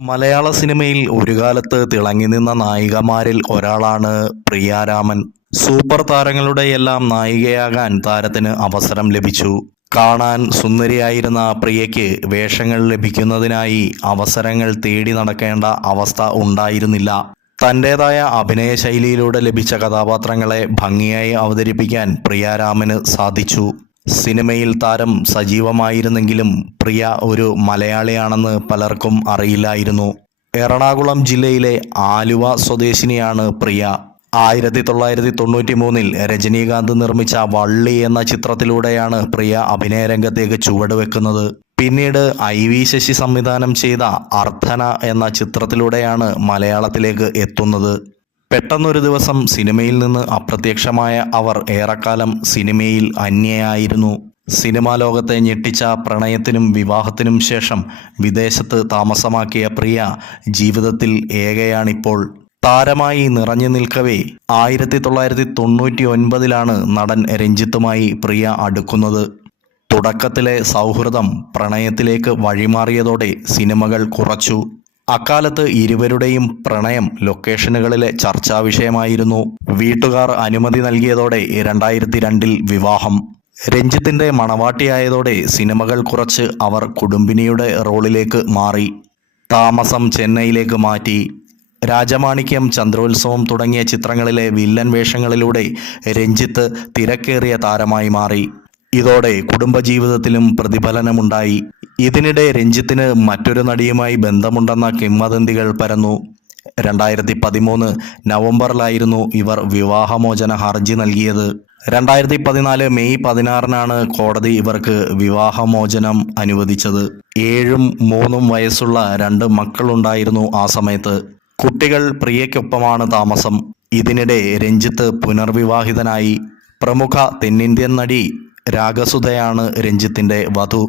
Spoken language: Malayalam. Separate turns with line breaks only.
മലയാള സിനിമയിൽ ഒരു കാലത്ത് തിളങ്ങി നിന്ന നായികമാരിൽ ഒരാളാണ് പ്രിയാരാമൻ. സൂപ്പർ താരങ്ങളുടെ എല്ലാം നായികയാകാൻ താരത്തിന് അവസരം ലഭിച്ചു. കാണാൻ സുന്ദരിയായിരുന്ന പ്രിയയ്ക്ക് വേഷങ്ങൾ ലഭിക്കുന്നതിനായി അവസരങ്ങൾ തേടി നടക്കേണ്ട അവസ്ഥ ഉണ്ടായിരുന്നില്ല. തന്റെതായ അഭിനയ ശൈലിയിലൂടെ ലഭിച്ച കഥാപാത്രങ്ങളെ ഭംഗിയായി അവതരിപ്പിക്കാൻ പ്രിയാരാമന് സാധിച്ചു. സിനിമയിൽ താരം സജീവമായിരുന്നെങ്കിലും പ്രിയ ഒരു മലയാളിയാണെന്ന് പലർക്കും അറിയില്ലായിരുന്നു. എറണാകുളം ജില്ലയിലെ ആലുവ സ്വദേശിനിയാണ് പ്രിയ. ആയിരത്തി തൊള്ളായിരത്തി തൊണ്ണൂറ്റി മൂന്നിൽ രജനീകാന്ത് നിർമ്മിച്ച വള്ളി എന്ന ചിത്രത്തിലൂടെയാണ് പ്രിയ അഭിനയരംഗത്തേക്ക് ചുവടുവെക്കുന്നത്. പിന്നീട് ഐ വി ശശി സംവിധാനം ചെയ്ത അർത്ഥന എന്ന ചിത്രത്തിലൂടെയാണ് മലയാളത്തിലേക്ക് എത്തുന്നത്. പെട്ടെന്നൊരു ദിവസം സിനിമയിൽ നിന്ന് അപ്രത്യക്ഷമായ അവർ ഏറെക്കാലം സിനിമയിൽ അന്യയായിരുന്നു. സിനിമാ ലോകത്തെ ഞെട്ടിച്ച പ്രണയത്തിനും വിവാഹത്തിനും ശേഷം വിദേശത്ത് താമസമാക്കിയ പ്രിയ ജീവിതത്തിൽ ഏകയാണിപ്പോൾ. താരമായി നിറഞ്ഞു നിൽക്കവേ ആയിരത്തി തൊള്ളായിരത്തി തൊണ്ണൂറ്റി ഒൻപതിലാണ് നടൻ രഞ്ജിത്തുമായി പ്രിയ അടുക്കുന്നത്. തുടക്കത്തിലെ സൗഹൃദം പ്രണയത്തിലേക്ക് വഴിമാറിയതോടെ സിനിമകൾ കുറച്ചു. അക്കാലത്ത് ഇരുവരുടെയും പ്രണയം ലൊക്കേഷനുകളിലെ ചർച്ചാ വിഷയമായിരുന്നു. വീട്ടുകാർ അനുമതി നൽകിയതോടെ രണ്ടായിരത്തി രണ്ടിൽ വിവാഹം. രഞ്ജിത്തിന്റെ മണവാട്ടിയായതോടെ സിനിമകൾ കുറച്ച് അവർ കുടുംബിനിയുടെ റോളിലേക്ക് മാറി. താമസം ചെന്നൈയിലേക്ക് മാറ്റി. രാജമാണിക്യം ചന്ദ്രോത്സവം തുടങ്ങിയ ചിത്രങ്ങളിലെ വില്ലൻ വേഷങ്ങളിലൂടെ രഞ്ജിത്ത് തിരക്കേറിയ താരമായി മാറി. ഇതോടെ കുടുംബജീവിതത്തിലും പ്രതിഫലനമുണ്ടായി. ഇതിനിടെ രഞ്ജിത്തിന് മറ്റൊരു നടിയുമായി ബന്ധമുണ്ടെന്ന കിംവദന്തികൾ പരന്നു. രണ്ടായിരത്തി പതിമൂന്ന് നവംബറിലായിരുന്നു ഇവർ വിവാഹമോചന ഹർജി നൽകിയത്. രണ്ടായിരത്തി പതിനാല് മെയ് പതിനാറിനാണ് കോടതി ഇവർക്ക് വിവാഹമോചനം അനുവദിച്ചത്. ഏഴും മൂന്നും വയസ്സുള്ള രണ്ട് മക്കളുണ്ടായിരുന്നു ആ സമയത്ത്. കുട്ടികൾ പ്രിയയ്ക്കൊപ്പമാണ് താമസം. ഇതിനിടെ രഞ്ജിത്ത് പുനർവിവാഹിതനായി. പ്രമുഖ തെന്നിന്ത്യൻ നടി രാഗസുധയാണ് രഞ്ജിത്തിന്റെ വധു.